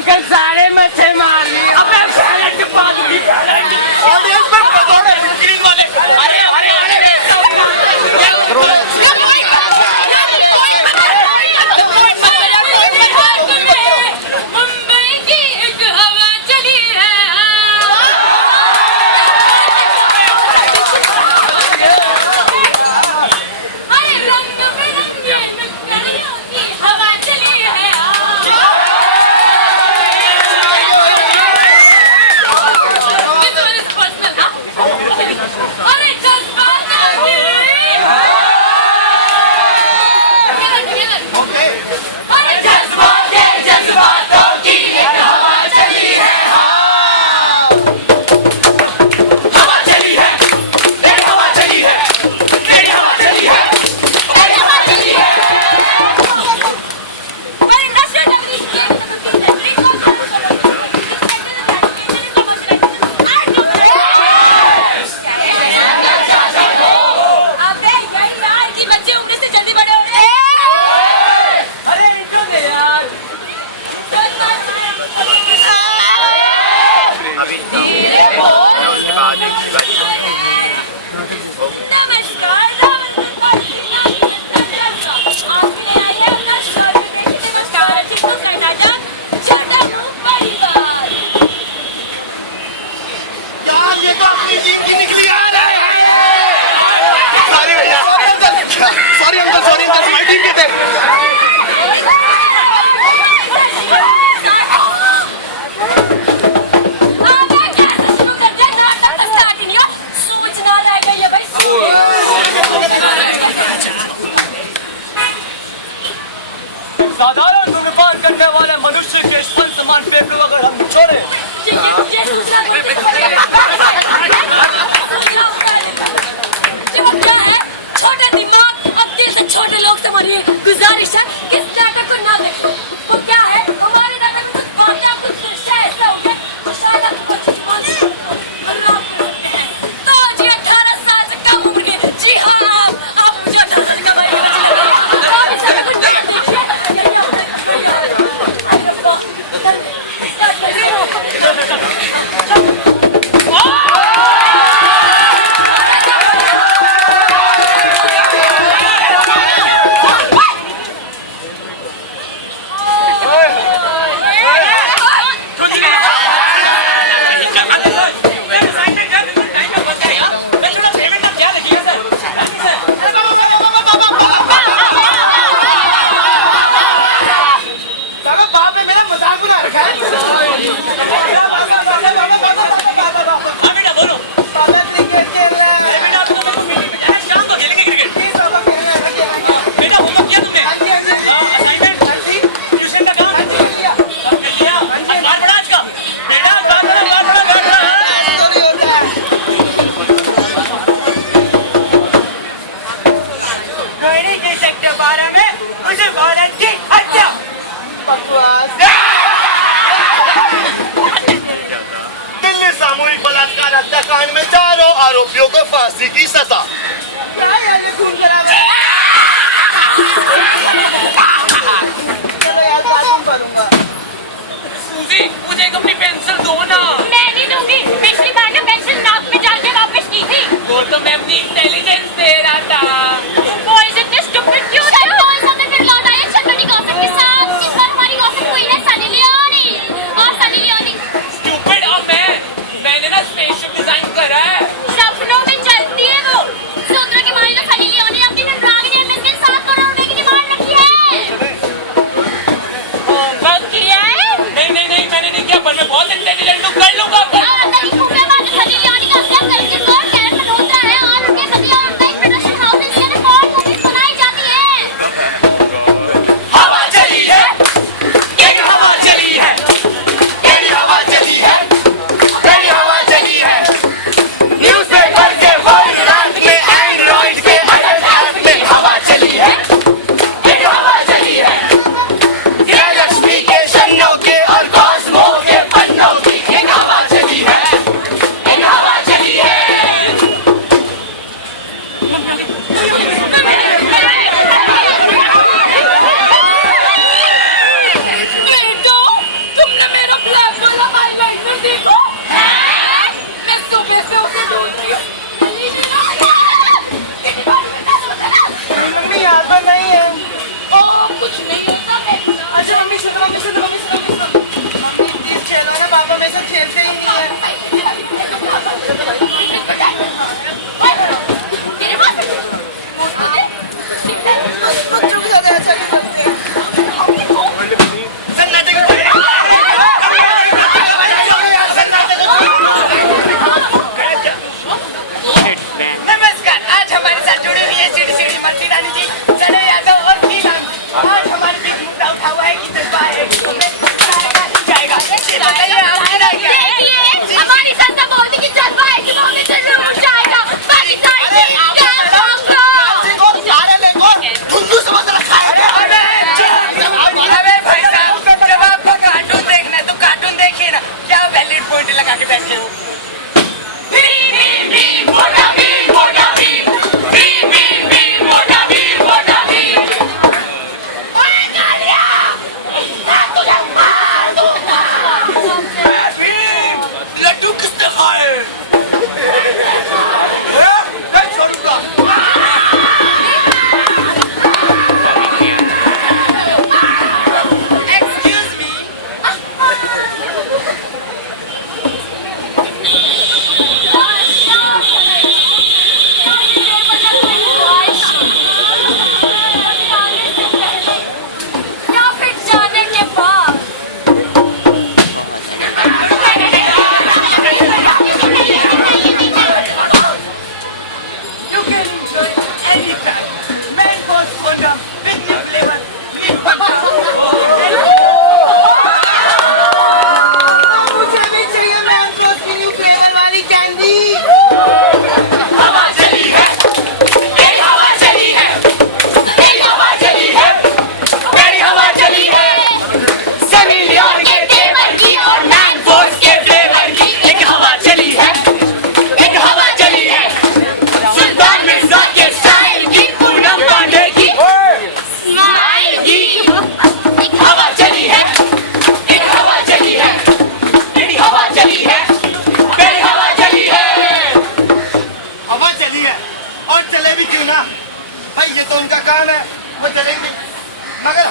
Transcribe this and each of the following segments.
Uncle सारे मच्छे मार लिए। अबे साले के बाद भी ऑडियंस में पकड़े स्क्रीन वाले। अरे अरे अरे मुंबई की एक हवा चली है। अरे रंग बिरंगे मिठाइयों की हवा चली है। This one is personal, huh? अरे जज्बातों की अरे जज्बातों की एक हवा चली है। हवा चली है, तेरी हवा चली है, तेरी हवा चली है, तेरी हवा चली है। But industrial revolution अबे यार की बच्चे उम्र से जल्दी बड़े हो रहे हैं। अरे इंट्रो दे यार। धीरे बोल। उसके बाद एक शिवाजी नमस्कार नमस्कार ठीक तो करना जा चलता हूँ परिवार। यार ये तो अपनी टीम की निकली आ रहा है। सॉरी भैया, सॉरी अंकल, सॉरी अंकल, हमारी टीम के थे। साधारण को व्यापार करने वाले मनुष्य के स्थल समान पेपर अगर हम छोड़े छोटे दिमाग अब दिल से छोटे लोग से मरिए। गुजारिश है किस नाटक को ना देखो। वो क्या है हमारे नाटक में कुछ बातें कुछ दृश्य ऐसा हो गया तो शायद आपको कुछ तो जी 18 साल से कम उम्र के। जी हाँ आप मुझे 18 साल का भाई दिल्ली सामूहिक बलात्कार हत्याकांड में 4 आरोपियों को फांसी की सजा। सूजी मुझे एक अपनी पेंसिल दो ना। मैं नहीं दूंगी। पिछली बार ना पेंसिल नाक में डाल के वापस की थी। वो तो मैं अपनी इंटेलिजेंस दे रहा था। बॉयज इतने स्टूपिड क्यों थे? बॉयज होते फिर लौट आए छटपटी गॉसिप के साथ। इस बार हमारी गॉसिप हुई है सनी लियोनी और सनी लियोनी स्टूपिड और मैंने ना स्पेसशिप डिजाइन करा है। सपनों में चलती है वो।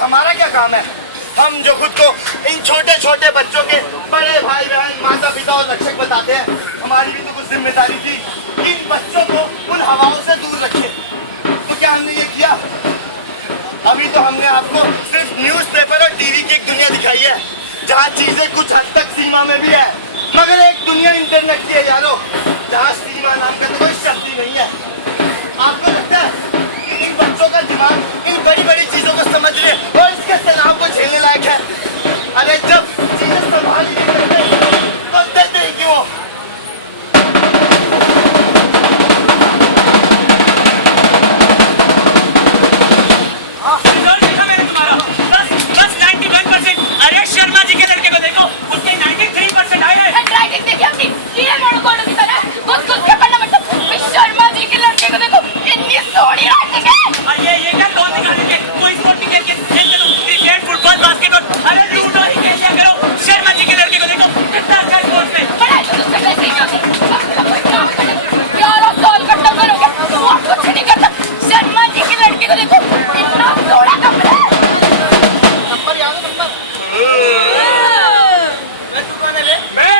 हमारा क्या काम है? हम जो खुद को इन छोटे छोटे बच्चों के बड़े भाई बहन माता पिता और रक्षक बताते हैं, हमारी भी तो कुछ जिम्मेदारी थी इन बच्चों को उन हवाओं से दूर रखे। तो क्या हमने ये किया? अभी तो हमने आपको सिर्फ न्यूज़पेपर और टीवी की एक दुनिया दिखाई है जहाँ चीजें कुछ हद तक सीमा में भी है, मगर एक दुनिया इंटरनेट की है यारो, जहाँ सीमा नाम का तो कोई शब्द ही नहीं है। आपको लगता है कि इन बच्चों का दिमाग इन बड़ी बड़ी चीजों को समझने और इसके तनाव को झेलने लायक है? अरे जब चीजें संभाल ही नहीं सकते तो देते ही क्यों? रिजल्ट देखा मैंने तुम्हारा, बस 91%। अरे शर्मा जी के लड़के को देखो, उसके 93% आए हैं। हैंडराइटिंग देखिए अपनी, कीड़े मोड़ो की तरह घुस-घुस के पढ़ना मतलब। इस शर्मा जी के लड़के को देखो, इतनी सोहनी राइटिंग है। और ये क्या कौन दिखाने के? कोई स्पोर्ट नहीं खेलते तुम, क्रिकेट, फुटबॉल, बास्केटबॉल, अरे लूडो ही खेल लिया करो। शर्मा जी के लड़के को देखो, कितना अच्छा स्पोर्ट्स में। पढ़ाई तो तुझसे वैसे ही होती है। 11 साल का टगर हो गया, और कुछ नहीं करता। शर्मा जी के लड़के को देखो, इतना सोहना कपड़ा है। नंबर याद है? नंबर मैं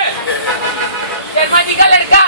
शर्मा जी का लड़का।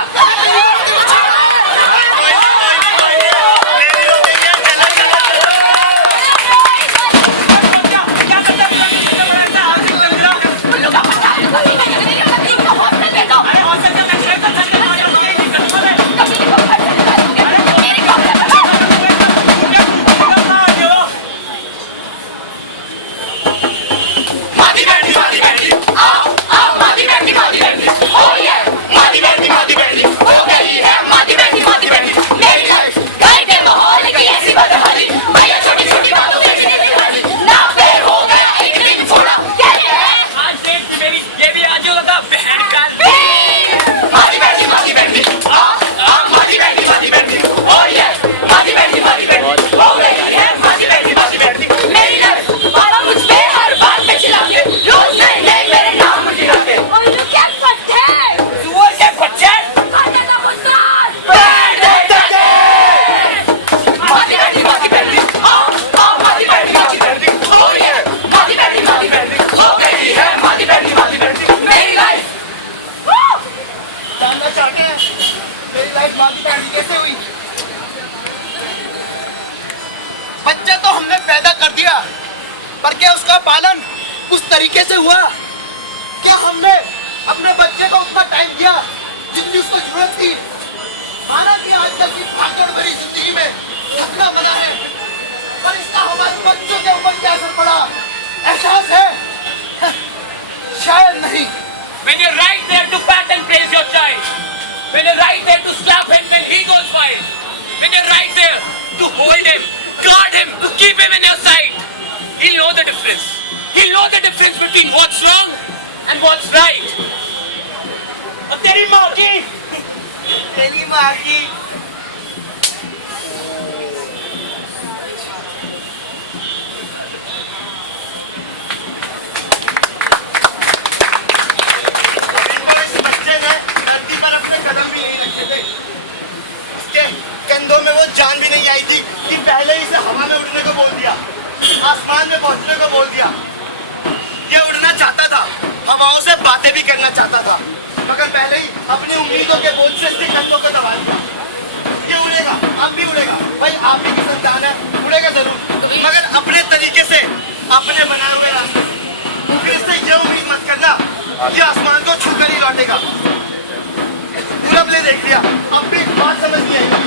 बच्चा तो हमने पैदा कर दिया, पर क्या उसका पालन उस तरीके से हुआ? क्या हमने अपने बच्चे को उतना टाइम दिया जितनी उसको जरूरत थी? माना कि आजकल की भागदौड़ भरी जिंदगी में थकना मना है, पर इसका हमारे बच्चों के ऊपर क्या असर पड़ा? एहसास है? शायद नहीं। When you're right there to pat and praise your child, when you're right there to slap him when he goes wild, when you're right there to hold him, guard him, to keep him in your sight, he'll know the difference. He'll know the difference between what's wrong and what's right. और तेरी माँ की कंधों में वो जान भी नहीं आई थी कि पहले ही से हवा में उड़ने को बोल दिया, आसमान में पहुंचने को बोल दिया। ये उड़ना चाहता था, हवाओं से बातें भी करना चाहता था, मगर पहले ही अपनी उम्मीदों के बोझ से इसके कंधों को दबा दिया। ये उड़ेगा, अब भी उड़ेगा, भाई आप ही की संतान है, उड़ेगा जरूर, मगर अपने तरीके से, अपने बनाए हुए रास्ते। फिर इससे ये उम्मीद मत करना कि आसमान को छूकर ही लौटेगा। पूरब ने देख लिया, अब भी बात समझ नहीं आई।